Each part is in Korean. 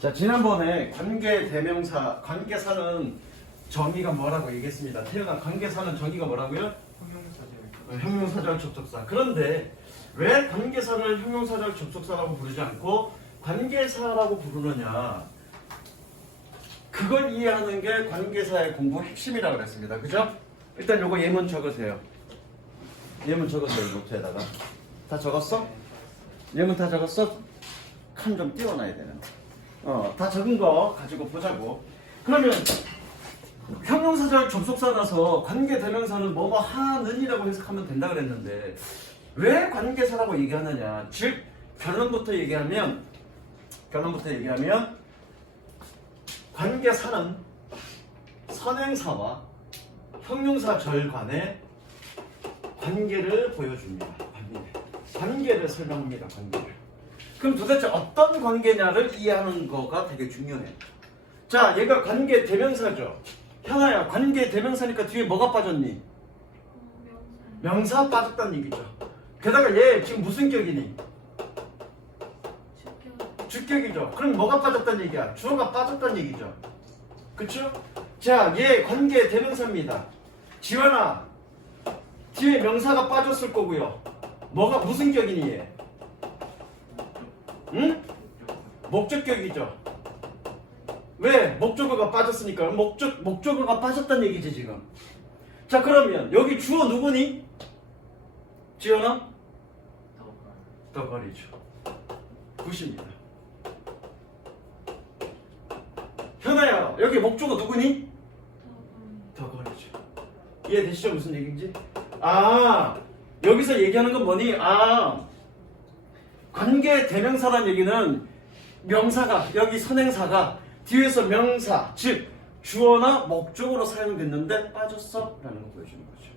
자, 지난번에 관계대명사, 관계사는 정의가 뭐라고 얘기했습니다. 태어난 관계사는 정의가 뭐라고요? 형용사절 접속사. 그런데 왜 관계사를 형용사절 접속사라고 부르지 않고 관계사라고 부르느냐? 그걸 이해하는 게 관계사의 공부 핵심이라고 그랬습니다. 그죠? 일단 요거 예문 적으세요. 예문 적으세요. 노트에다가. 다 적었어? 예문 다 적었어? 칸 좀 띄워놔야 되는데. 다 적은 거 가지고 보자고. 그러면 형용사절 접속사라서 관계대명사는 뭐뭐 하는이라고 해석하면 된다 그랬는데 왜 관계사라고 얘기하느냐? 즉 결론부터 얘기하면 관계사는 선행사와 형용사절 간의 관계를 보여줍니다. 관계를 설명합니다. 관계를. 그럼 도대체 어떤 관계냐를 이해하는 거가 되게 중요해. 자, 얘가 관계 대명사죠. 현아야, 관계 대명사니까 뒤에 뭐가 빠졌니? 명사 빠졌다는 얘기죠. 게다가 얘 지금 무슨 격이니? 주격이죠. 그럼 뭐가 빠졌다는 얘기야? 주어가 빠졌다는 얘기죠. 그쵸? 자, 얘 관계 대명사입니다. 지원아, 뒤에 명사가 빠졌을 거고요. 뭐가 무슨 격이니 얘? 응? 목적격이죠. 왜? 목적어가 빠졌으니까 목적어가 빠졌다는 얘기지 지금. 자, 그러면 여기 주어 누구니? 지연아? 덕거리죠. 굿입니다. 현아야, 여기 목적어 누구니? 덕거리죠. 이해되시죠? 무슨 얘기인지? 여기서 얘기하는 건 뭐니? 관계 대명사란 얘기는 명사가, 여기 선행사가 뒤에서 명사, 즉 주어나 목적으로 사용됐는데 빠졌어? 라는 거 보여주는 거죠.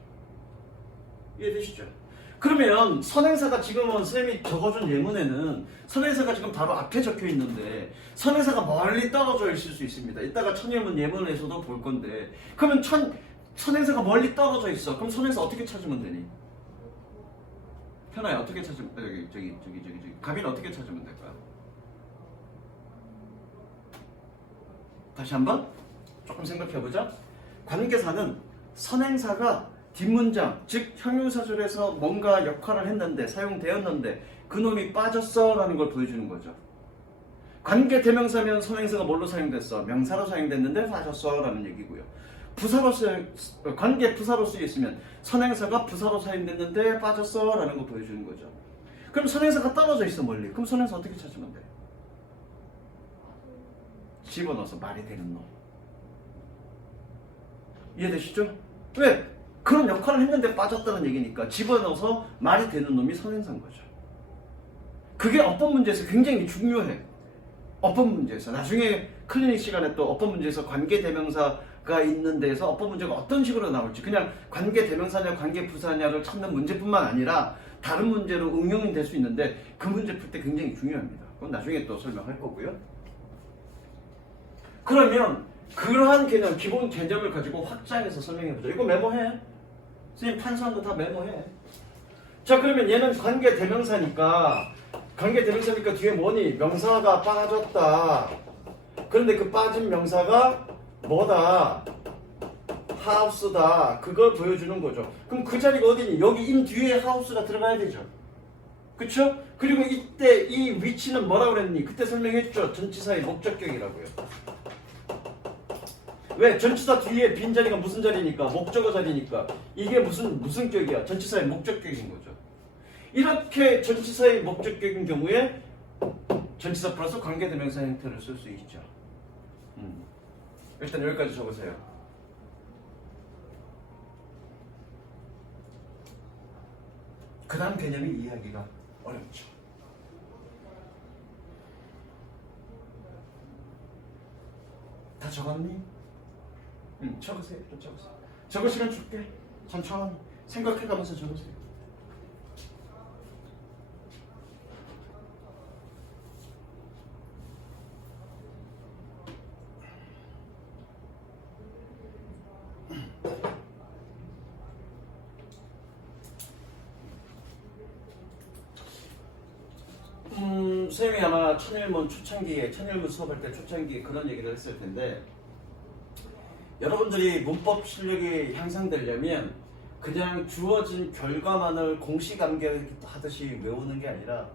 이해되시죠? 그러면 선행사가 지금은 선생님이 적어준 예문에는 선행사가 지금 바로 앞에 적혀 있는데 선행사가 멀리 떨어져 있을 수 있습니다. 이따가 천예문 예문에서도 볼 건데 그러면 선행사가 멀리 떨어져 있어. 그럼 선행사 어떻게 찾으면 되니? 현아야, 어떻게 찾으면, 저기, 가빈 어떻게 찾으면 될까요? 다시 한번 조금 생각해보자. 관계사는 선행사가 뒷문장, 즉 형용사절에서 뭔가 역할을 했는데, 사용되었는데 그놈이 빠졌어 라는 걸 보여주는 거죠. 관계대명사면 선행사가 뭘로 사용됐어? 명사로 사용됐는데 빠졌어 라는 얘기고요. 관계 부사로 쓰였으면 선행사가 부사로 사용됐는데 빠졌어 라는 거 보여주는 거죠. 그럼 선행사가 떨어져 있어 멀리. 그럼 선행사 어떻게 찾으면 돼? 집어넣어서 말이 되는 놈. 이해되시죠? 왜? 그런 역할을 했는데 빠졌다는 얘기니까 집어넣어서 말이 되는 놈이 선행사인 거죠. 그게 어법 문제에서 굉장히 중요해. 어법 문제에서. 나중에 클리닉 시간에 또 어법 문제에서 관계대명사가 있는 데에서 어법 문제가 어떤 식으로 나올지 그냥 관계대명사냐 관계부사냐를 찾는 문제뿐만 아니라 다른 문제로 응용이 될 수 있는데 그 문제 풀 때 굉장히 중요합니다. 그건 나중에 또 설명할 거고요. 그러면 그러한 개념, 기본 개념을 가지고 확장해서 설명해보자. 이거 메모해. 선생님 판서한 거 다 메모해. 자, 그러면 얘는 관계대명사니까 뒤에 뭐니? 명사가 빠졌다. 그런데 그 빠진 명사가 뭐다? 하우스다. 그걸 보여주는 거죠. 그럼 그 자리가 어디니? 여기 인 뒤에 하우스가 들어가야 되죠. 그쵸? 그리고 이때 이 위치는 뭐라고 그랬니? 그때 설명했죠. 전치사의 목적격이라고요. 왜? 전치사 뒤에 빈자리가 무슨 자리니까? 목적어 자리니까. 이게 무슨 격이야? 전치사의 목적격인 거죠. 이렇게 전치사의 목적격인 경우에 전치사 플러스 관계대명사 형태를 쓸 수 있죠. 일단 여기까지 적으세요. 그 다음 개념이 이해하기가 어렵죠. 다 적었니? 적으세요. 또 적으세요. 적을 시간 줄게. 천천히 생각해가면서 적으세요. 선생님이 아마 천일문 수업할 때 초창기에 그런 얘기를 했을 텐데, 여러분들이 문법 실력이 향상되려면 그냥 주어진 결과만을 공시감개하듯이 외우는 게 아니라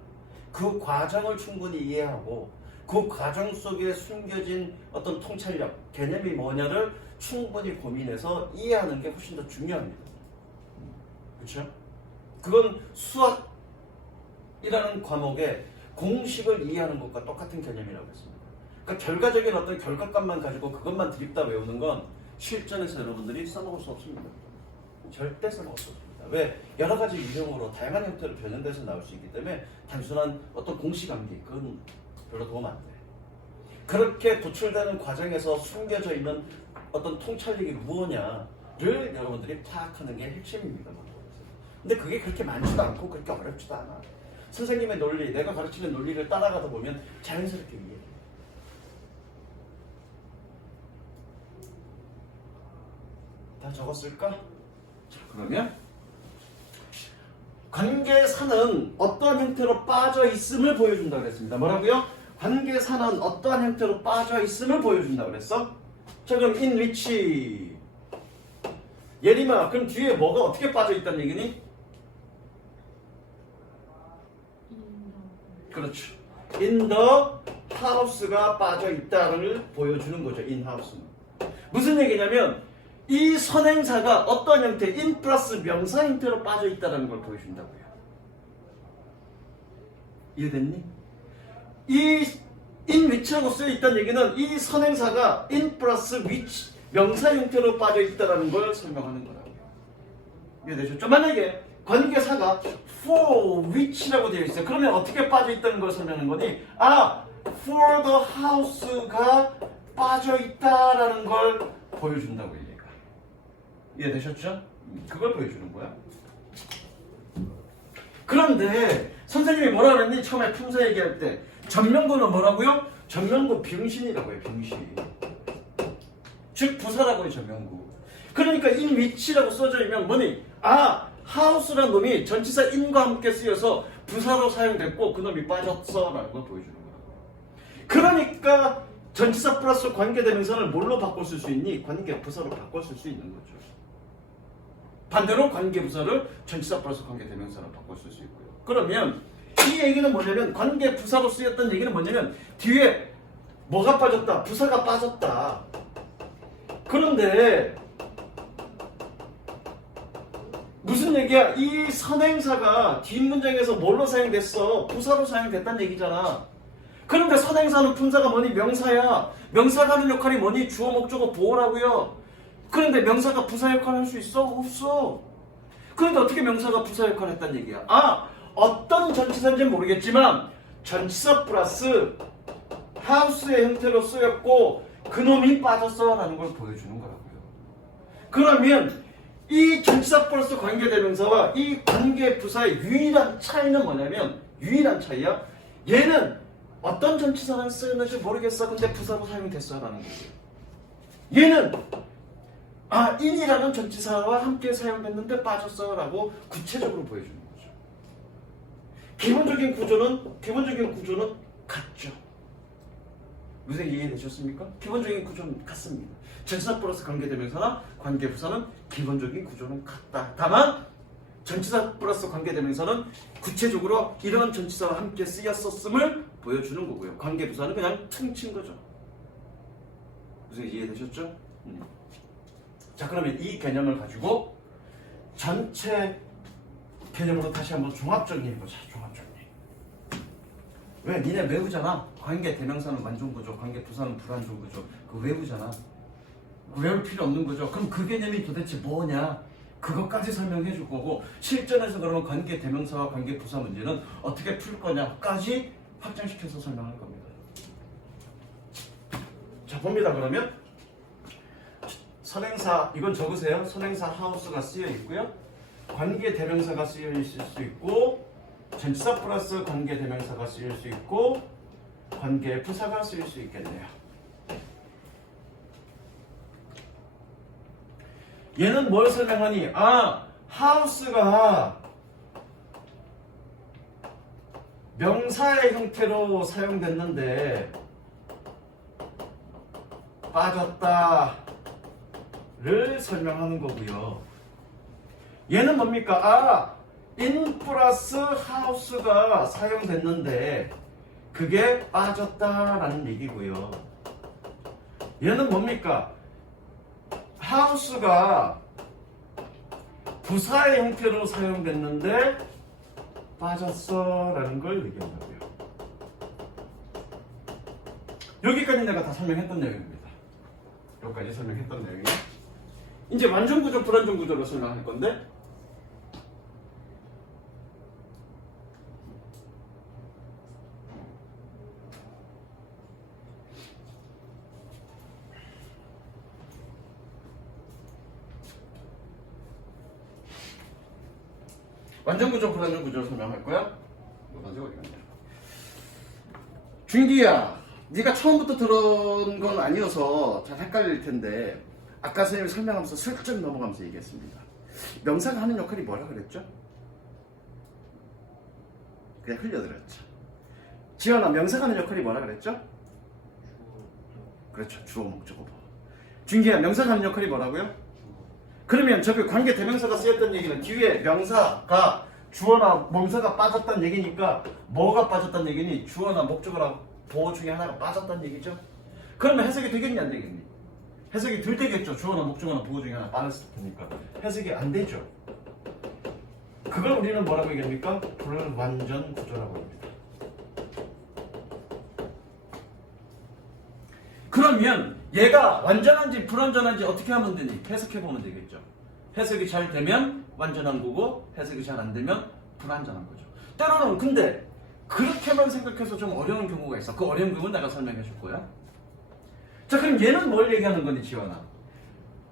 그 과정을 충분히 이해하고 그 과정 속에 숨겨진 어떤 통찰력, 개념이 뭐냐를 충분히 고민해서 이해하는 게 훨씬 더 중요합니다. 그렇죠? 그건 수학이라는 과목의 공식을 이해하는 것과 똑같은 개념이라고 했습니다. 그러니까 결과적인 어떤 결과값만 가지고 그것만 드립다 외우는 건 실전에서 여러분들이 써먹을 수 없습니다. 절대 써먹을 수 없습니다. 왜? 여러 가지 유형으로 다양한 형태로 변형돼서 나올 수 있기 때문에 단순한 어떤 공식암기, 그건 별로 도움 안 돼. 그렇게 도출되는 과정에서 숨겨져 있는 어떤 통찰력이 무엇냐를 여러분들이 파악하는 게 핵심입니다. 근데 그게 그렇게 많지도 않고 그렇게 어렵지도 않아. 선생님의 논리, 내가 가르치는 논리를 따라가다 보면 자연스럽게 이해해. 다 적었을까? 자, 그러면 관계사는 어떠한 형태로 빠져 있음을 보여준다고 그랬습니다. 뭐라고요? 관계사는 어떠한 형태로 빠져 있음을 보여준다고 그랬어? 자, 그럼 in which. 예림아, 그럼 뒤에 뭐가 어떻게 빠져 있다는 얘기니? 그렇죠. in the house가 빠져 있다를 보여주는 거죠. in house는. 무슨 얘기냐면 이 선행사가 어떤 형태, in 플러스 명사 형태로 빠져 있다는 걸 보여준다고요. 이해됐니? 이 in which라고 쓰여 있다는 얘기는 이 선행사가 in 플러스 which 명사 형태로 빠져 있다는 걸 설명하는 거라고요. 이해되셨죠? 만약에 관계사가 for which라고 되어 있어요. 그러면 어떻게 빠져 있다는 걸 설명하는 거니? 아, for the house가 빠져 있다라는 걸 보여준다고 얘기가. 이해되셨죠? 그걸 보여주는 거야. 그런데 선생님이 뭐라 그랬니? 처음에 품사 얘기할 때 전명구는 뭐라고요? 전명구 병신이라고 해요. 병신. 즉 부사라고 해요. 전명구. 그러니까 in which라고 써져 있면 뭐니? 아, house라는 놈이 전치사 in과 함께 쓰여서 부사로 사용됐고 그 놈이 빠졌어 라는 걸 보여주는 거야. 그러니까 전치사 플러스 관계대명사를 뭘로 바꿔 쓸 수 있니? 관계부사로 바꿔 쓸 수 있는 거죠. 반대로 관계부사를 전치사 플러스 관계대명사로 바꿔 쓸 수 있고요. 그러면 이 얘기는 뭐냐면 관계부사로 쓰였던 얘기는 뭐냐면 뒤에 뭐가 빠졌다? 부사가 빠졌다. 그런데 무슨 얘기야? 이 선행사가 뒷문장에서 뭘로 사용됐어? 부사로 사용됐다는 얘기잖아. 그런데 선행사는 품사가 뭐니? 명사야. 명사가 하는 역할이 뭐니? 주어, 목적어, 보어라고요. 그런데 명사가 부사 역할을 할 수 있어? 없어. 그런데 어떻게 명사가 부사 역할을 했다는 얘기야? 아, 어떤 전치사인지는 모르겠지만 전치사 플러스 house의 형태로 쓰였고 그놈이 빠졌어 라는 걸 보여주는 거라고요. 그러면 이 전치사 플러스 관계대명사와 이 관계부사의 유일한 차이는 뭐냐면, 유일한 차이야, 얘는 어떤 전치사를 쓰였는지 모르겠어. 근데 부사로 사용됐어 라는 거예요. 얘는 in이라는 전치사와 함께 사용됐는데 빠졌어 라고 구체적으로 보여주는 거죠. 기본적인 구조는 같죠. 무슨 이해되셨습니까? 기본적인 구조는 같습니다. 전치사 플러스 관계대명사나 관계부사는 기본적인 구조는 같다. 다만 전치사 플러스 관계대명사는 구체적으로 이런 전치사와 함께 쓰였었음을 보여주는 거고요. 관계부사는 그냥 퉁친 거죠. 무슨 이해되셨죠? 자, 그러면 이 개념을 가지고 전체 개념으로 다시 한번 종합정리 해보자. 종합정리. 왜? 니네 외우잖아. 관계대명사는 완전구조, 관계부사는 불완전구조. 그거 외우잖아. 외울 필요 없는 거죠. 그럼 그 개념이 도대체 뭐냐? 그것까지 설명해 줄 거고, 실전에서 그러면 관계대명사와 관계부사 문제는 어떻게 풀 거냐까지 확장시켜서 설명할 겁니다. 자, 봅니다. 그러면 선행사, 이건 적으세요. 선행사 house가 쓰여 있고요. 관계대명사가 쓰여 있을 수 있고, 전치사 플러스 관계대명사가 쓰일 수 있고, 관계부사가 쓰일 수 있겠네요. 얘는 뭘 설명하니? 아, house가 명사의 형태로 사용됐는데 빠졌다를 설명하는 거고요. 얘는 뭡니까? in 플러스 house가 사용됐는데 그게 빠졌다라는 얘기고요. 얘는 뭡니까? house가 부사의 형태로 사용됐는데 빠졌어 라는 걸 얘기한다고요. 여기까지 내가 다 설명했던 내용입니다. 여기까지 설명했던 내용이에요. 이제 완전구조, 불완전구조로 설명할 건데 완전구조, 불완전구조로 설명할 거야? 준기야, 네가 처음부터 들은 건 아니어서 잘 헷갈릴 텐데 아까 선생님이 설명하면서 슬쩍 넘어가면서 얘기했습니다. 명사가 하는 역할이 뭐라 그랬죠? 그냥 흘려들었죠. 지연아, 명사가 하는 역할이 뭐라 그랬죠? 그렇죠. 주어, 목적어. 준기야, 명사가 하는 역할이 뭐라고요? 그러면 저기 관계 대명사가 쓰였던 얘기는 뒤에 명사가 주어나 명사가 빠졌다는 얘기니까 뭐가 빠졌다는 얘기니? 주어나 목적어나 보어 중에 하나가 빠졌다는 얘기죠. 그러면 해석이 되겠니 안 되겠니? 해석이 덜 되겠죠. 주어나 목적어나 보어 중에 하나 빠졌을 테니까 해석이 안 되죠. 그걸 우리는 뭐라고 얘기합니까? 불완전 구조라고 합니다. 그러면 얘가 완전한지 불완전한지 어떻게 하면 되니? 해석해보면 되겠죠. 해석이 잘 되면 완전한 거고 해석이 잘 안 되면 불완전한 거죠. 때로는 근데 그렇게만 생각해서 좀 어려운 경우가 있어. 그 어려운 경우는 내가 설명해 줄 거야. 자, 그럼 얘는 뭘 얘기하는 거니, 지원아?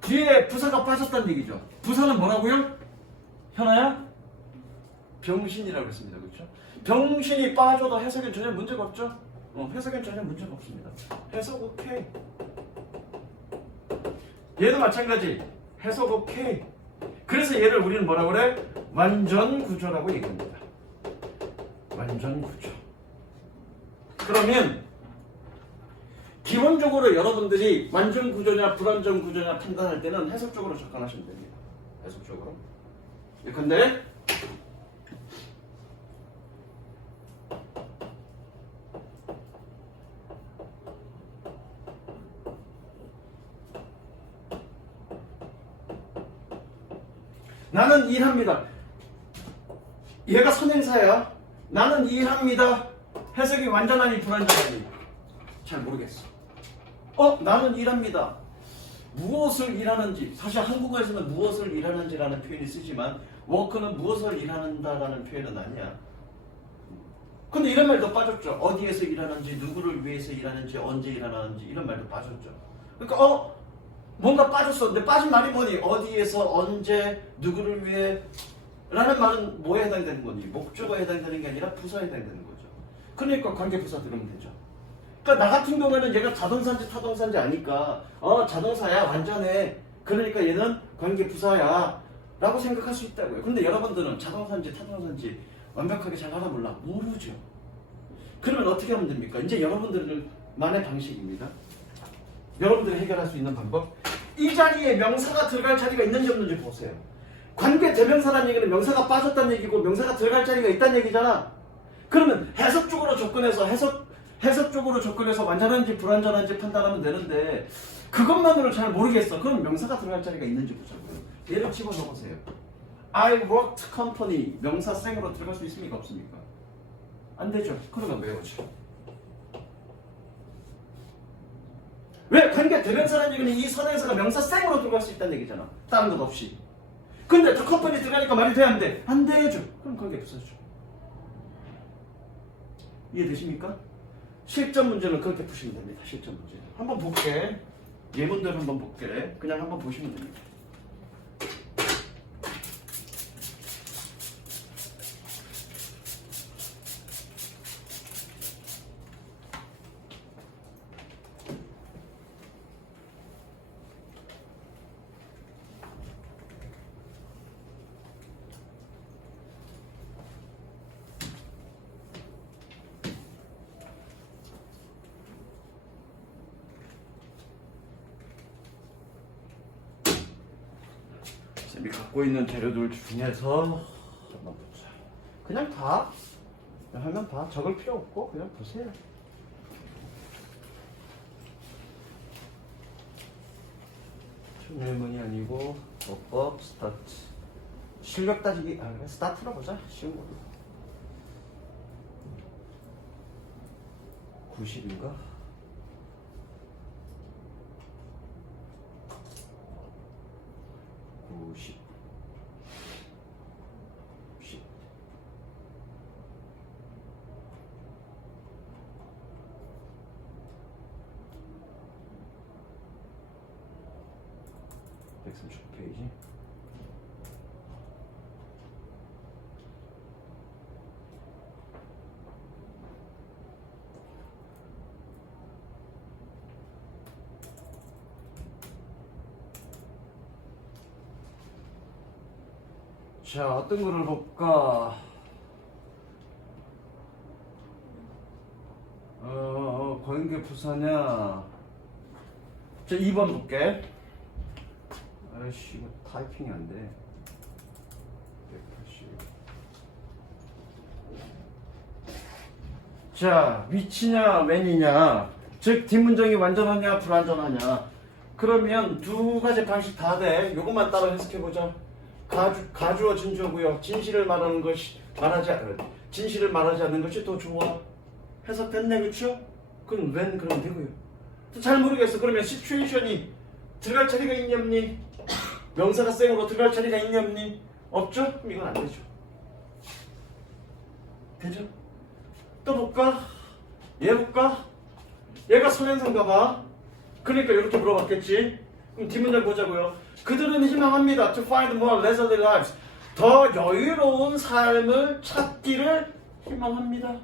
뒤에 부사가 빠졌다는 얘기죠. 부사는 뭐라고요? 현아야? 병신이라고 했습니다. 그렇죠? 병신이 빠져도 해석엔 전혀 문제가 없죠? 해석엔 전혀 문제가 없습니다. 해석 오케이. 얘도 마찬가지. 해석 오케이. 그래서 얘를 우리는 뭐라고 그래? 완전 구조라고 얘기합니다. 완전 구조. 그러면 기본적으로 여러분들이 완전 구조냐 불완전 구조냐 판단할 때는 해석적으로 접근하시면 됩니다. 해석적으로. 근데 나는 일합니다. 얘가 선행사야. 나는 일합니다. 해석이 완전하니 불완전하니 잘 모르겠어. 나는 일합니다. 무엇을 일하는지, 사실 한국어에서는 무엇을 일하는지라는 표현이 쓰지만 워크는 무엇을 일하는다라는 표현은 아니야. 근데 이런 말도 빠졌죠. 어디에서 일하는지, 누구를 위해서 일하는지, 언제 일하는지 이런 말도 빠졌죠. 그러니까 뭔가 빠졌어. 근데 빠진 말이 뭐니? 어디에서, 언제, 누구를 위해 라는 말은 뭐에 해당되는 거니? 목적어에 해당되는 게 아니라 부사에 해당되는 거죠. 그러니까 관계 부사 들으면 되죠. 그러니까 나 같은 경우에는 얘가 자동사인지 타동사인지 아니까 자동사야 완전해. 그러니까 얘는 관계 부사야 라고 생각할 수 있다고요. 근데 여러분들은 자동사인지 타동사인지 완벽하게 잘 알아 몰라? 모르죠. 그러면 어떻게 하면 됩니까? 이제 여러분들만의 방식입니다. 여러분들이 해결할 수 있는 방법. 이 자리에 명사가 들어갈 자리가 있는지 없는지 보세요. 관계 대명사라는 얘기는 명사가 빠졌다는 얘기고 명사가 들어갈 자리가 있다는 얘기잖아. 그러면 해석적으로 접근해서 해석적으로 접근해서 완전한지 불완전한지 판단하면 되는데 그것만으로 잘 모르겠어. 그럼 명사가 들어갈 자리가 있는지 보자고요. 예를 집어넣어 보세요. I worked company 명사 생으로 들어갈 수 있습니까? 없습니까? 안 되죠. 그러면 외우죠. 왜? 관계 대명사라는 얘기는 이 선행사가 명사 생으로 들어갈 수 있다는 얘기잖아. 다른 것 없이. 근데 저 컴퍼니 들어가니까 말이 돼 안 돼? 안 되죠. 그럼 관계 부사죠. 이해되십니까? 실전 문제는 그렇게 푸시면 됩니다. 실전 문제. 한번 볼게. 예문대로 한번 볼게. 그냥 한번 보시면 됩니다. 쌤이 갖고 있는 재료들 중에서 한번 보자. 그냥 다 하면 다 적을 필요 없고 그냥 보세요. 중일문이 아니고 어법 스타트. 실력 따지기 스타트로 보자. 쉬운 걸로. 90인가? 90 10 139페이지. 자, 어떤 거를 볼까? 관계 부사냐? 자, 2번 볼게. 아이씨, 이거 타이핑이 안 돼. 180. 자, 위치냐, when이냐. 즉, 뒷문장이 완전하냐, 불완전하냐. 그러면 두 가지 방식 다 돼. 요것만 따라 해석해보자. 가주어 진주어고요. 진실을 말하는 것이 진실을 말하지 않는 것이 더 좋아. 해석됐네, 그렇죠? 그럼 when 그러면 되고요. 잘 모르겠어. 그러면 situation이 들어갈 자리가 있니 없니? 명사가 쌩으로 들어갈 자리가 있니 없니? 없죠? 그럼 이건 안 되죠. 되죠? 또 볼까? 얘 볼까? 얘가 선행사인가 봐. 그러니까 이렇게 물어봤겠지. 그럼 뒷문장 보자고요. 그들은 희망합니다. To find more leisurely lives. 더 여유로운 삶을 찾기를 희망합니다.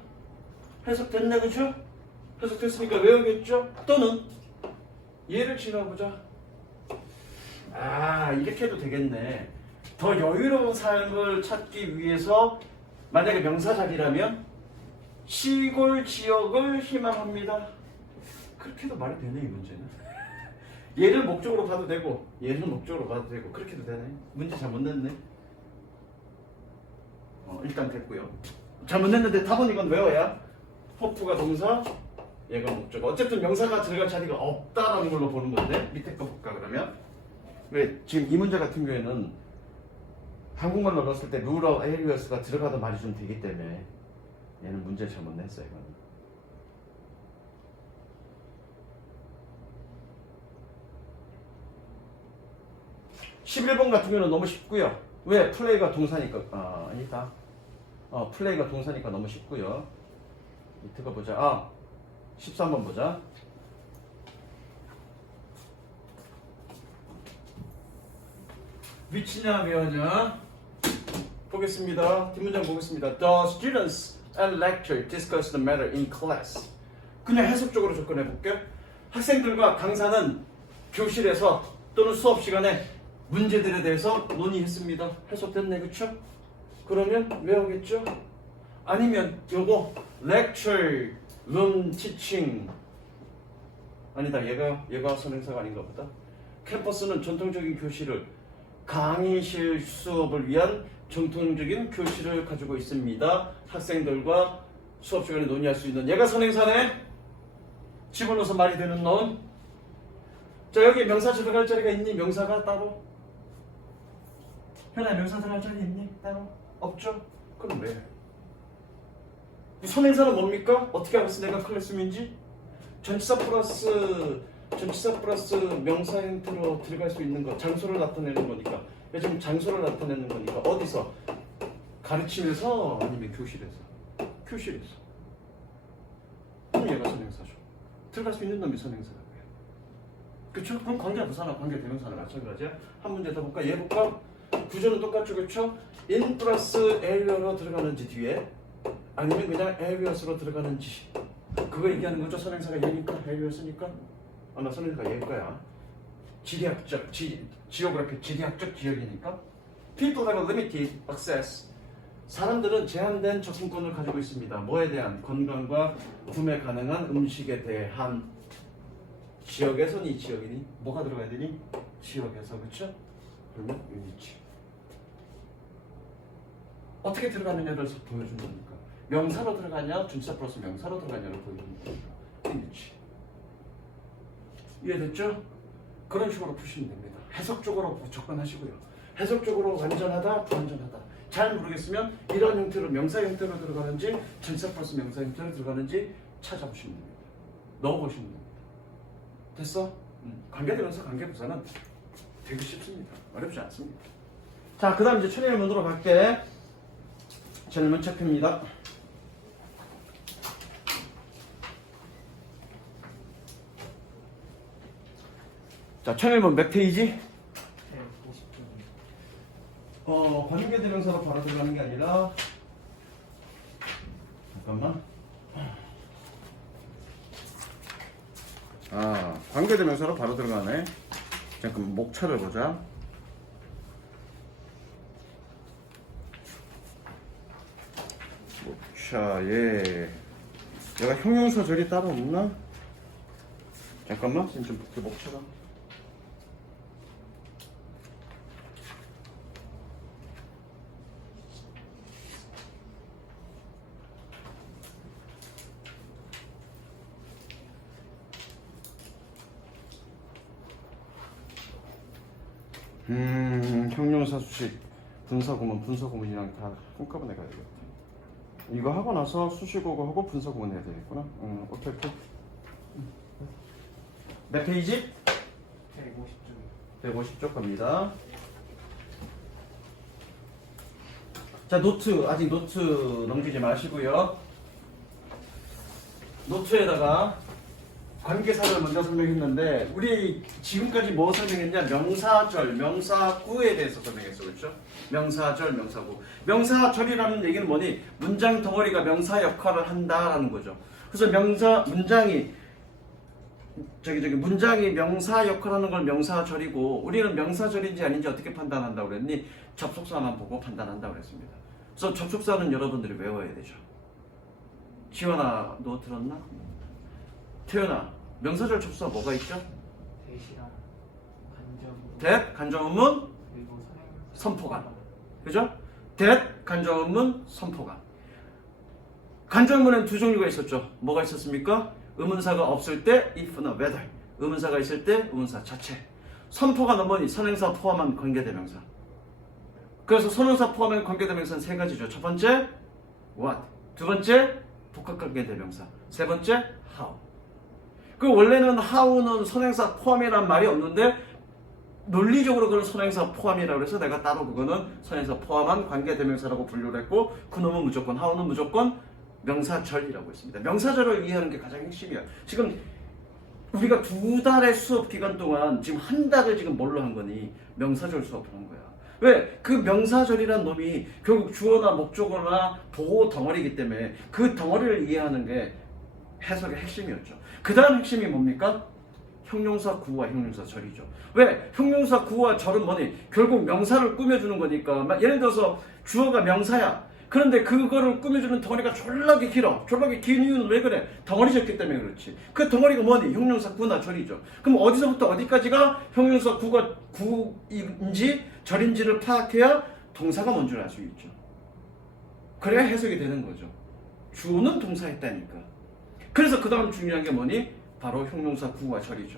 해석됐네, 그죠? 해석됐으니까 외우겠죠? 또는 얘를 지나보자. 이렇게 해도 되겠네. 더 여유로운 삶을 찾기 위해서 만약에 명사 자리라면 시골 지역을 희망합니다. 그렇게 해도 말이 되네, 이 문제는. 얘를 목적으로 봐도 되고 얘를 목적으로 봐도 되고 그렇게도 되네. 문제 잘못 냈네. 일단 됐고요. 잘못 냈는데 답은 이건 외워야. 호프가 동사, 얘가 목적. 어쨌든 명사가 들어갈 자리가 없다라는 걸로 보는 건데 밑에 거 볼까 그러면? 왜 지금 이 문제 같은 경우에는 한국말로 넣었을 때 rural areas가 들어가도 말이 좀 되기 때문에 얘는 문제 잘못 냈어요. 이건. 11번 같은 경우는 너무 쉽고요. 왜? 플레이가 동사니까. 아니다. 플레이가 동사니까 너무 쉽고요. 밑에 거 보자. 13번 보자. 위치냐 왜냐 보겠습니다. 뒷문장 보겠습니다. The students and lecturer discuss the matter in class. 그냥 해석적으로 접근해 볼게요. 학생들과 강사는 교실에서 또는 수업 시간에 문제들에 대해서 논의했습니다. 해석됐네, 그쵸? 그러면 외우겠죠? 아니면 요거 lecture, room teaching 아니다. 얘가 선행사가 아닌가 보다. 캠퍼스는 전통적인 교실을 강의실 수업을 위한 전통적인 교실을 가지고 있습니다. 학생들과 수업 시간에 논의할 수 있는 얘가 선행사네. 집어넣어서 말이 되는 놈. 자, 여기 명사 들어갈 자리가 있니? 명사가 따로? 현아, 명사 들어갈 자리 있니? 따로? 없죠? 그럼 왜? 이 선행사는 뭡니까? 어떻게 알았어 내가 클래스민지? 전치사 플러스 명사 형태로 들어갈 수 있는 거, 장소를 나타내는 거니까. 지금 장소를 나타내는 거니까 어디서? 가르치면서 아니면 교실에서? 교실에서. 그럼 얘가 선행사죠. 들어갈 수 있는 놈이 선행사라고요. 그쵸? 그럼 관계 부사나 관계 대명사나 마찬가지야. 한 문제 더 볼까? 얘 볼까? 구조는 똑같죠, 그쵸? in 플러스 area로 들어가는지 뒤에 아니면 그냥 areas로 들어가는지 그거 얘기하는 거죠. 선행사가 얘니까 areas니까 아마 선행사가 얘일 거야. 지리학적 지리학적 지역이니까. People have limited access. 사람들은 제한된 접근권을 가지고 있습니다. 뭐에 대한? 건강과 구매 가능한 음식에 대한. 지역에서니 지역이니? 뭐가 들어가야 되니? 지역에서, 그쵸? 그러면 유니치. 어떻게 들어가느냐를 보여주는 거니까. 명사로 들어가냐, 준사 플러스 명사로 들어가냐를 보여주는 거니까. 이미지. 이해됐죠? 그런 식으로 푸시면 됩니다. 해석적으로 접근하시고요. 해석적으로 완전하다, 불완전하다. 잘 모르겠으면 이런 형태로 명사 형태로 들어가는지 준사 플러스 명사 형태로 들어가는지 찾아보시면 됩니다. 넣어보시면 됩니다. 됐어? 관계대명사 관계부사는 되게 쉽습니다. 어렵지 않습니다. 자, 그 다음 이제 천일문으로 갈게. 천일문 체크입니다. 자, 천일문 몇 페이지? 관계대명사로 바로 들어가는 게 아니라 잠깐만. 관계대명사로 바로 들어가네. 잠깐 목차를 보자. 목차에 내가 형용사 절이 따로 없나? 잠깐만, 지금 좀 볼게. 목차가. 형용사 수식 분사구문 분사구문이랑 다 한꺼번에 가야겠다. 이거 하고 나서 수식어고 하고 분사구문 해야 되겠구나. 오케이. 몇 페이지? 150쪽 갑니다. 자, 노트 아직 노트 넘기지 마시고요. 노트에다가 관계사를 먼저 설명했는데 우리 지금까지 뭐 설명했냐? 명사절, 명사구에 대해서 설명했어. 그렇죠? 명사절, 명사구. 명사절이라는 얘기는 뭐니? 문장 덩어리가 명사 역할을 한다라는 거죠. 그래서 문장이 명사 역할을 하는 걸 명사절이고 우리는 명사절인지 아닌지 어떻게 판단한다고 그랬니? 접속사만 보고 판단한다고 그랬습니다. 그래서 접속사는 여러분들이 외워야 되죠. 지원아, 너 들었나? 태연아, 명사절 접수가 뭐가 있죠? 대시랑 간접 that 간접음문 그리고 선포관. 그죠? that 간접음문 선포관. 간접음문에는 두 종류가 있었죠. 뭐가 있었습니까? 의문사가 없을 때 if나 whether. 의문사가 있을 때 의문사 자체. 선포관은 뭐니? 선행사 포함한 관계대명사. 그래서 선행사 포함한 관계대명사는 세 가지죠. 첫 번째 what, 두 번째 복합관계대명사, 세 번째 how. 그 원래는 how는 선행사 포함이란 말이 없는데 논리적으로 그건 선행사 포함이라고 해서 내가 따로 그거는 선행사 포함한 관계대명사라고 분류를 했고 그놈은 무조건 how는 무조건 명사절이라고 했습니다. 명사절을 이해하는 게 가장 핵심이야. 지금 우리가 2달의 수업 기간 동안 지금 한 달을 지금 뭘로 한 거니? 명사절 수업을 한 거야. 왜? 그 명사절이란 놈이 결국 주어나 목적어나 보호 덩어리이기 때문에 그 덩어리를 이해하는 게 해석의 핵심이었죠. 그 다음 핵심이 뭡니까? 형용사 구와 형용사 절이죠. 왜? 형용사 구와 절은 뭐니? 결국 명사를 꾸며주는 거니까. 예를 들어서 주어가 명사야. 그런데 그거를 꾸며주는 덩어리가 졸라게 길어. 졸라게 긴 이유는 왜 그래? 덩어리졌기 때문에 그렇지. 그 덩어리가 뭐니? 형용사 구나 절이죠. 그럼 어디서부터 어디까지가 형용사 구인지 절인지를 파악해야 동사가 뭔지를 알 수 있죠. 그래야 해석이 되는 거죠. 주어는 동사했다니까. 그래서 그 다음 중요한 게 뭐니? 바로 형용사 구와 절이죠.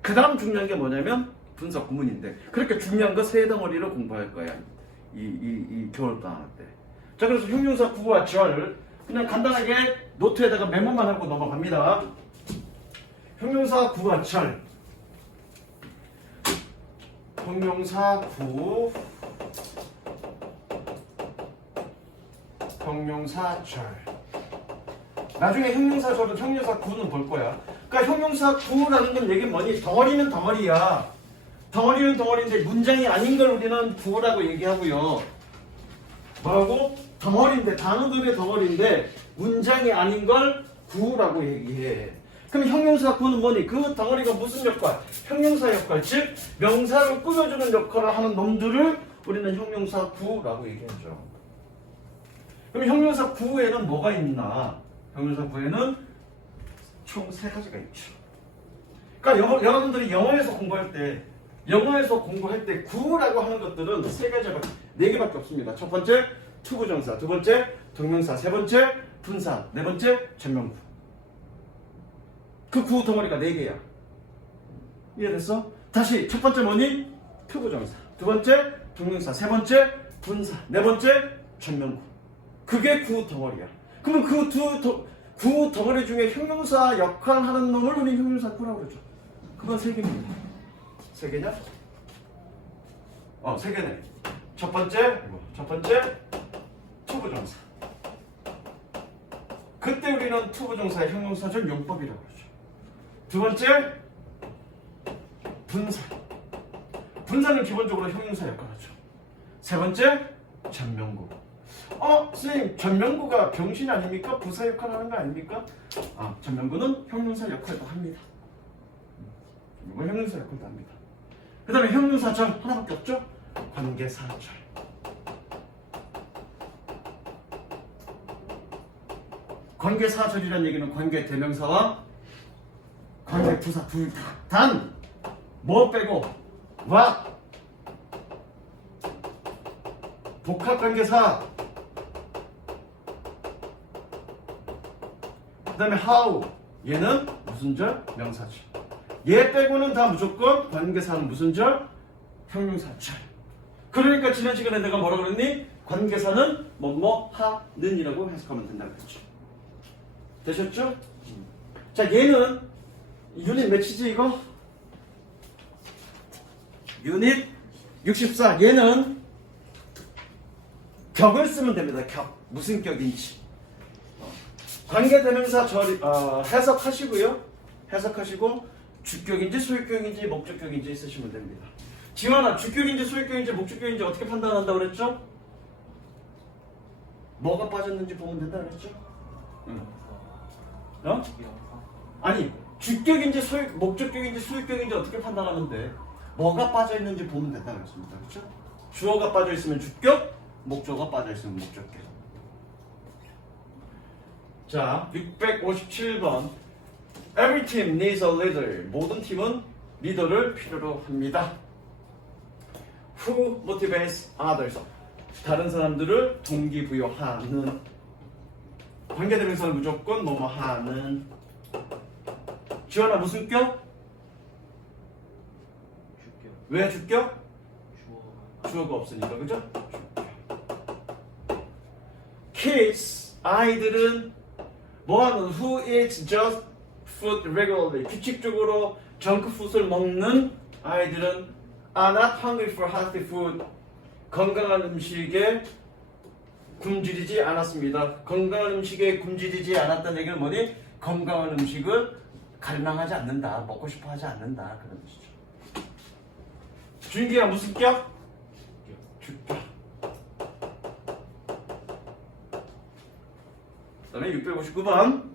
그 다음 중요한 게 뭐냐면 분사 구문인데 그렇게 중요한 거 세 덩어리를 공부할 거야. 이 겨울방학 때. 자, 그래서 형용사 구와 절 그냥 간단하게 노트에다가 메모만 하고 넘어갑니다. 형용사 구와 절. 형용사 구, 형용사 절. 나중에 형용사 절은 형용사 구는 볼 거야. 그러니까 형용사 구라는 건 얘기는 뭐니? 덩어리는 덩어리야. 덩어리는 덩어리인데 문장이 아닌 걸 우리는 구라고 얘기하고요. 뭐라고? 덩어리인데 단어들의 덩어리인데 문장이 아닌 걸 구라고 얘기해. 그럼 형용사 구는 뭐니? 그 덩어리가 무슨 역할? 형용사 역할, 즉 명사를 꾸며주는 역할을 하는 놈들을 우리는 형용사 구라고 얘기하죠. 그럼 형용사 구에는 뭐가 있나? 형용사 구에는 총 3가지가 있죠. 그러니까 여러분들이 영어에서 공부할 때 구라고 하는 것들은 3가지밖에 4개밖에 없습니다. 첫 번째 투부정사, 두 번째 동명사, 세 번째 분사, 네 번째 전명구. 그 구 덩어리가 4개야. 이해됐어? 다시 첫 번째 뭐니? 투부정사, 두 번째 동명사, 세 번째 분사, 네 번째 전명구. 그게 구 덩어리야. 그러면 구 덩어리 중에 형용사 역할하는 놈을 우리 형용사 구라고 그러죠. 그건 3개입니다. 3개냐? 3개네. 첫 번째 투부정사. 그때 우리는 투부정사의 형용사절 용법이라고 그러죠. 두 번째 분사. 분사는 기본적으로 형용사 역할하죠. 세 번째 전명구. 선생님, 전명구가 병신 아닙니까? 부사 역할하는 거 아닙니까? 전명구는 형용사 역할도 합니다. 이건 형용사 역할도 합니다. 그 다음에 형용사절 하나밖에 없죠? 관계사절. 관계사절이라는 얘기는 관계대명사와 관계부사 둘 다. 단! 뭐 빼고? what? 복합관계사. 그 다음에 how. 얘는 무슨 절? 명사절. 얘 빼고는 다 무조건 관계사는 무슨 절? 형용사절. 그러니까 지난 시간에 내가 뭐라고 그랬니? 관계사는 뭐뭐 하는 이라고 해석하면 된다고 했죠. 되셨죠? 자, 얘는 유닛 몇이지 이거? 유닛 64. 얘는 격을 쓰면 됩니다. 격. 무슨 격인지. 관계대명사 해석하시고요. 해석하시고 주격인지 소유격인지 목적격인지 쓰시면 됩니다. 지환아, 주격인지 소유격인지 목적격인지 어떻게 판단한다고 그랬죠? 뭐가 빠졌는지 보면 된다고 그랬죠? 아니, 주격인지 목적격인지 소유격인지 어떻게 판단하면 돼? 뭐가 빠져있는지 보면 된다고 그랬습니다. 그렇죠? 주어가 빠져있으면 주격, 목적어가 빠져있으면 목적격. 자, 657번. Every team needs a leader. 모든 팀은 리더를 필요로 합니다. Who motivates others? 다른 사람들을 동기부여하는. 관계대명사는 무조건 뭐뭐 하는. 지원아, 무슨 격? 주격. 왜 주격? 주어가. 주어가 없으니까, 그죠? Kids, 아이들은 뭐하는? Who eats just food regularly. 규칙적으로 정크푸드를 먹는 아이들은 are not hungry for healthy food. 건강한 음식에 굶주리지 않았습니다. 건강한 음식에 굶주리지 않았다는 얘기는 뭐니? 건강한 음식을 갈망하지 않는다. 먹고 싶어 하지 않는다. 그런 뜻이죠. 준기야, 무슨 격? 주격. 그 다음에 659번.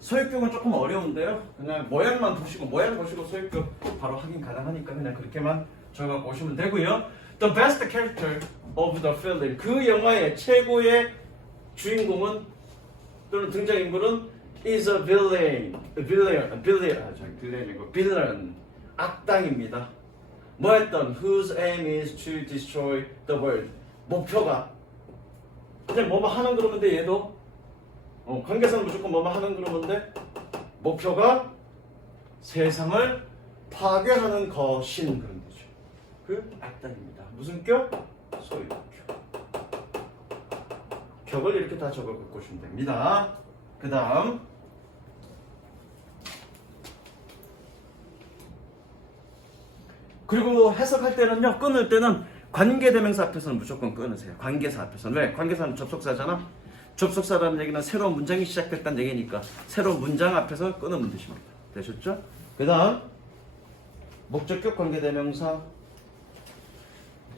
소유격은 조금 어려운데요. 그냥 모양 보시고 소유격 바로 확인 가능하니까 그냥 그렇게만 적어 보시면 되고요. The best character of the film. 그 영화의 최고의 주인공은 또는 등장인물은 is a villain. 악당입니다. 뭐 했던? Whose aim is to destroy the world. 목표가 그냥 뭐뭐 하는 그러면 돼. 얘도 관계사는 무조건 뭐뭐 하는 그러면 돼. 목표가 세상을 파괴하는 것인 그런 거죠. 그 악당입니다. 무슨 격? 소유격. 격을 이렇게 다 적어 갖고 오시면 됩니다. 그 다음 그리고 해석할 때는요, 끊을 때는 관계대명사 앞에서는 무조건 끊으세요. 관계사 앞에서는. 왜? 관계사는 접속사잖아. 접속사라는 얘기는 새로운 문장이 시작됐다는 얘기니까 새로운 문장 앞에서 끊으면 되십니다. 되셨죠? 그 다음 목적격 관계대명사.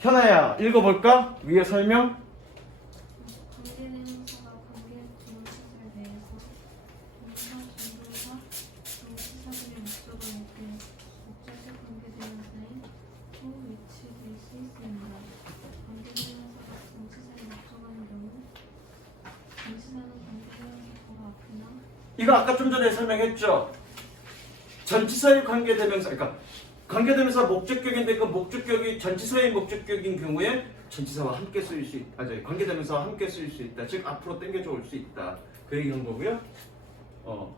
현아야, 읽어볼까? 위에 설명. 관계대명사가 관계 동사에 대해서 동사, 전부사, 동시사들의 목적을 낼때 목적격 관계대명사인 who, which, 될 수 있습니다. 관계대명사가 동시사에 목적하는 경우 동시사는 관계대명사 바로 앞이나 이거 아까 좀 전에 설명했죠. 전치사의 관계대명사, 그러니까 관계대명사 목적격인데 그 목적격이 전치사의 목적격인 경우에 전치사와 함께 쓰일 수 있다. 관계대명사와 함께 쓰일 수 있다. 즉 앞으로 당겨져 올 수 있다. 그 얘기한 거고요. 단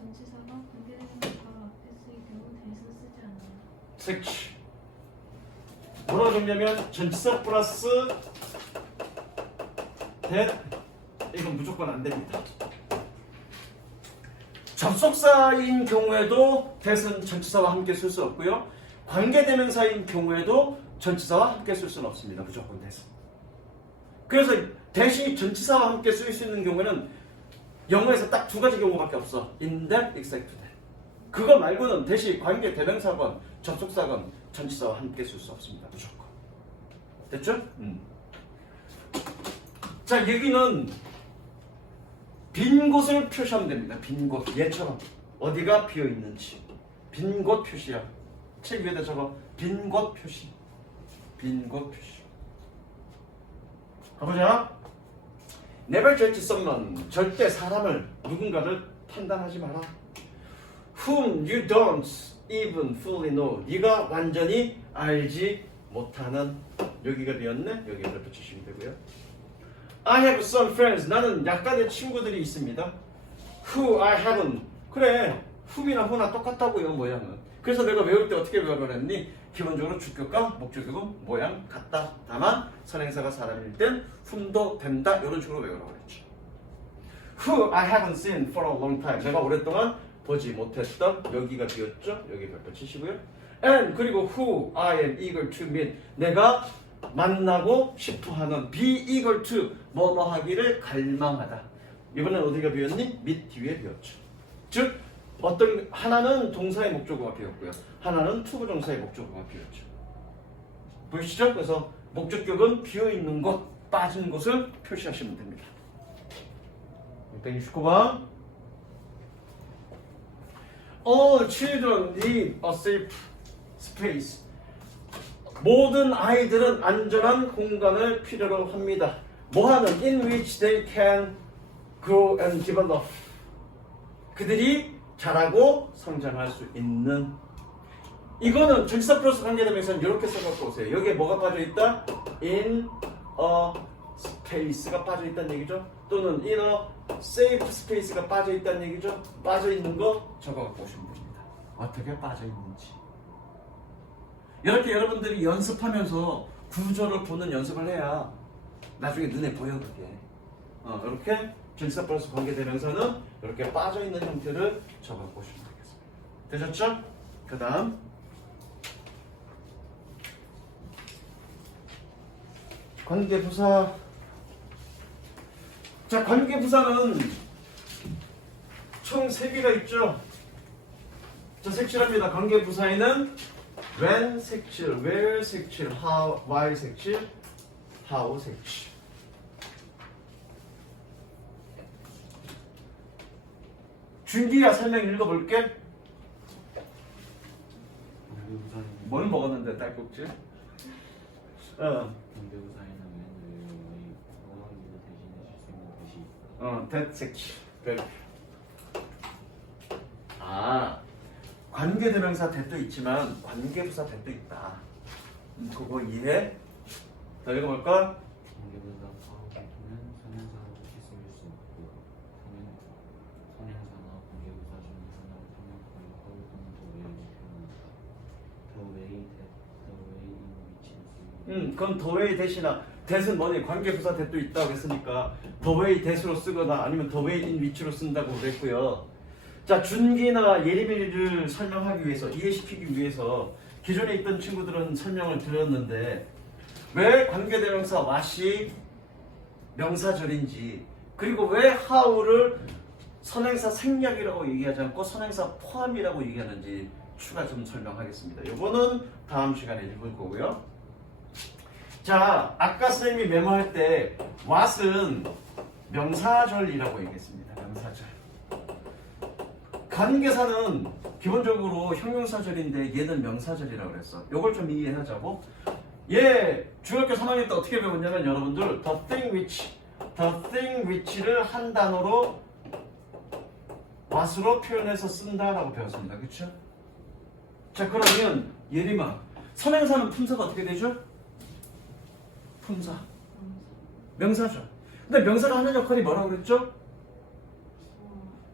전치사가 관계대명사 바로 앞에 쓰일 경우 대에서 쓰지 않아요. 색치. 뭐라고 적냐면 전치사 플러스 that 이건 무조건 안 됩니다. 접속사인 경우에도 that은 전치사와 함께 쓸 수 없고요. 관계대명사인 경우에도 전치사와 함께 쓸 수는 없습니다. 무조건 that은. 그래서 that이 전치사와 함께 쓰일 수 있는 경우에는 영어에서 딱 두 가지 경우밖에 없어. in that, except that. 그거 말고는 that이 관계대명사건 접속사건 전치사와 함께 쓸 수 없습니다. 무조건. 됐죠? 자, 여기는 빈 곳을 표시하면 됩니다. 빈 곳. 얘처럼 어디가 비어 있는지. 빈 곳 표시야. 책 위에다 적어. 빈 곳 표시. 빈 곳 표시. 가보자. Never judge someone. 절대 사람을, 누군가를 판단하지 마라. Whom you don't even fully know. 네가 완전히 알지 못하는. 여기가 비었네. 여기에 붙이시면 되고요. I have some friends. 나는 약간의 친구들이 있습니다. Who I haven't. 그래. whom이나 who나 똑같다고요. 모양은. 그래서 내가 외울 때 어떻게 외우라고 했니? 기본적으로 주격과 목적격은 모양 같다. 다만 선행사가 사람일 땐 whom도 된다. 이런 식으로 외우라고 그랬죠. Who I haven't seen for a long time. 내가 오랫동안 보지 못했던. 여기가 비었죠. 여기 별표 치시고요. And 그리고 who I am eager to meet. 내가 만나고 싶어하는 be eager to 뭐뭐 하기를 갈망하다. 이번엔 어디가 비었니? meet 뒤에 비었죠. 즉 어떤 하나는 동사의 목적어가 비었고요. 하나는 투부정사의 목적어가 비었죠. 보이시죠? 그래서 목적격은 비어있는 곳, 빠진 곳을 표시하시면 됩니다. 169번 All children need a safe space. 모든 아이들은 안전한 공간을 필요로 합니다. 뭐하는? In which they can grow and develop. 그들이 자라고 성장할 수 있는. 이거는 전치사 플러스 관계대명사는 이렇게 써갖고 오세요. 여기에 뭐가 빠져있다? In a space가 빠져있다는 얘기죠. 또는 in a safe space가 빠져있다는 얘기죠. 빠져있는 거 적어갖고 오시면 됩니다. 어떻게 빠져있는지. 이렇게 여러분들이 연습하면서 구조를 보는 연습을 해야 나중에 눈에 보여 그게. 이렇게 전치사 플러스 관계대명사는 이렇게 빠져있는 형태를 적어보시면 되겠습니다. 되셨죠? 그 다음 관계부사. 자, 관계부사는 총 3개가 있죠. 자, 색칠합니다. 관계부사에는 when 색칠, where 색칠, how, why 색칠, how 색칠. 준기야 설명 읽어볼게. 뭘 먹었는데 딸꾹질? 관계부사에는 맨 원어민을 대신해 줄 수 있는 뜻이 that 색칠. 관계대명사 that도 있지만 관계부사 that도 있다. 그거 이해? 자, 읽어볼까? 관계부사 파악하기는 선행사로 같이 쓰일 수 없고 선행사나 관계부사 중 하나를 생략하여 하루 또는 더 외의 표현한다. 그건 the way that이나 that은 뭐니? 관계부사 that도 있다고 했으니까 the way that으로 쓰거나 아니면 the way in which로 쓴다고 그랬고요. 자, 준기나 예리밀리를 설명하기 위해서, 이해시키기 위해서 기존에 있던 친구들은 설명을 드렸는데 왜 관계대명사 what이 명사절인지, 그리고 왜 how를 선행사 생략이라고 얘기하지 않고 선행사 포함이라고 얘기하는지 추가 좀 설명하겠습니다. 이거는 다음 시간에 읽을 거고요. 자, 아까 선생님이 메모할 때 what은 명사절이라고 얘기했습니다. 명사절. 관계사는 기본적으로 형용사절인데 얘는 명사절이라고 그랬어. 이걸 좀 이해하자고. 얘 중학교 3학년 때 어떻게 배웠냐면 여러분들 the thing which를 한 단어로 what으로 표현해서 쓴다라고 배웠습니다. 그렇죠? 자, 그러면 예림아, 선행사는 품사가 어떻게 되죠? 품사. 명사죠. 근데 명사가 하는 역할이 뭐라고 그랬죠?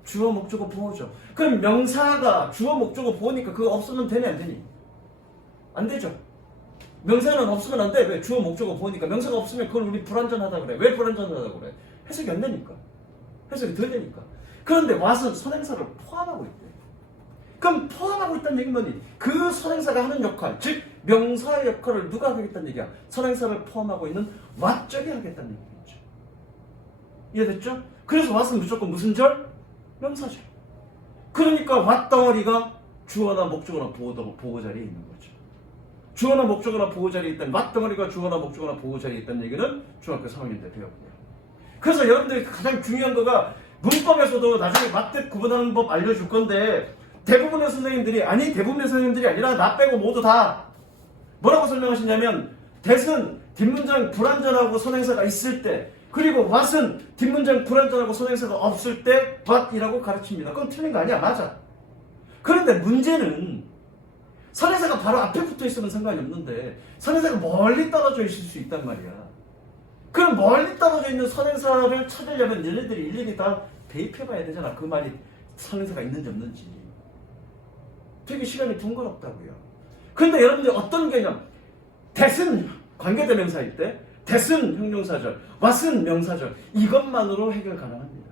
주어, 목적어, 보어죠. 그럼 명사가 주어, 목적어, 보어니까 그거 없으면 되니 안 되니? 안 되죠. 명사는 없으면 안 돼. 왜? 주어, 목적어, 보어니까. 명사가 없으면 그걸 우리 불완전하다 그래. 왜 불완전하다 그래? 해석이 안 되니까. 해석이 덜 되니까. 그런데 what은 선행사를 포함하고 있대. 그럼 포함하고 있다는 얘기는 뭐니? 그 선행사가 하는 역할, 즉 명사의 역할을 누가 하겠다는 얘기야? 선행사를 포함하고 있는 what 쪽이 하겠다는 얘기겠죠. 이해됐죠? 그래서 what은 무조건 무슨 절? 명사절. 그러니까 what 덩어리가 주어나 목적어나 보호 자리에 있는 거죠. 주어나 목적어나 보호 자리에 있다는 what 덩어리가 주어나 목적어나 보호 자리에 있다는 얘기는 중학교 3학년 때 배웠고요. 그래서 여러분들이 가장 중요한 거가 문법에서도 나중에 맞대 구분하는 법 알려줄 건데 대부분의 선생님들이 아니라 나 빼고 모두 다 뭐라고 설명하시냐면 that은 뒷문장 불완전하고 선행사가 있을 때 그리고 what은 뒷문장 불완전하고 선행사가 없을 때 what이라고 가르칩니다. 그건 틀린 거 아니야. 맞아. 그런데 문제는 선행사가 바로 앞에 붙어 있으면 상관이 없는데 선행사가 멀리 떨어져 있을 수 있단 말이야. 그럼 멀리 떨어져 있는 선행사를 찾으려면 얘네들이 일일이 다 대입해봐야 되잖아. 그 말이 선행사가 있는지 없는지. 되게 시간이 번거롭다고요. 그런데 여러분들 어떤 개념? that은 관계대명사일 때, that은 형용사절, what은 명사절. 이것만으로 해결 가능합니다.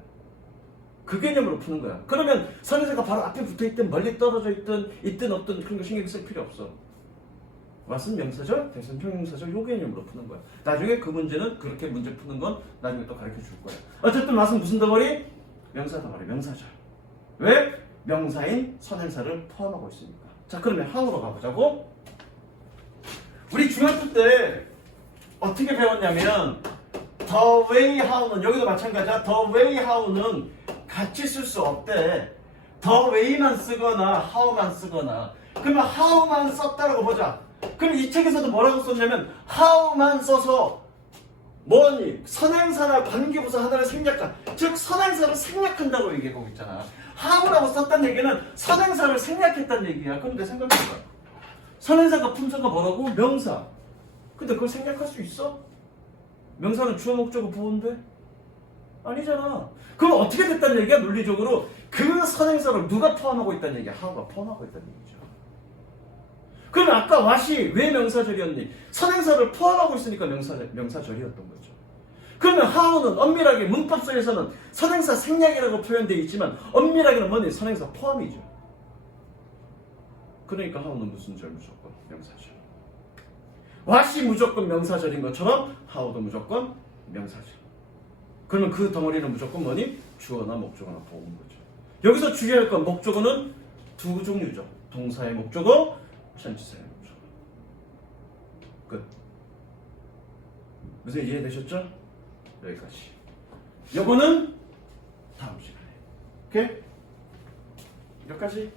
그 개념으로 푸는 거야. 그러면 선행사가 바로 앞에 붙어있든 멀리 떨어져 있든 없든 그런 거 신경 쓸 필요 없어. what은 명사절, that은 형용사절 요 개념으로 푸는 거야. 나중에 그 문제는 그렇게 문제 푸는 건 나중에 또 가르쳐 줄 거야. 어쨌든 what은 무슨 덩어리? 명사 덩어리, 명사절. 왜? 명사인 선행사를 포함하고 있으니까. 자, 그러면 how로 가보자고. 우리 중학교 때 어떻게 배웠냐면 the way how는 여기도 마찬가지야. the way how는 같이 쓸 수 없대. the way만 쓰거나 how만 쓰거나. 그러면 how만 썼다라고 보자. 그럼 이 책에서도 뭐라고 썼냐면 how만 써서 뭐니? 선행사나 관계부사 하나를 생략한, 즉 선행사를 생략한다고 얘기하고 있잖아. how라고 썼다는 얘기는 선행사를 생략했다는 얘기야. 그런데 생각해봐. 선행사가 품사가 뭐라고? 명사. 근데 그걸 생략할 수 있어? 명사는 주어 목적어 보호인데? 아니잖아. 그럼 어떻게 됐다는 얘기야? 논리적으로 그 선행사를 누가 포함하고 있다는 얘기야? how가 포함하고 있다는 얘기죠. 그러면 아까 what이 왜 명사절이었니? 선행사를 포함하고 있으니까 명사절이었던 거죠. 그러면 how는 엄밀하게 문법서에서는 선행사 생략이라고 표현되어 있지만 엄밀하게는 뭐니? 선행사 포함이죠. 그러니까 how는 무슨 절? 무조건 명사절. what이 무조건 명사절인 것처럼 how도 무조건 명사절. 그러면 그 덩어리는 무조건 뭐니? 주어나 목적어나 보호인 거죠. 여기서 주의할 건 목적어는 두 종류죠. 동사의 목적어, 전치사의 목적어. 끝. 무슨 이해되셨죠? 여기까지. 요거는 다음 시간에. 오케이? 여기까지.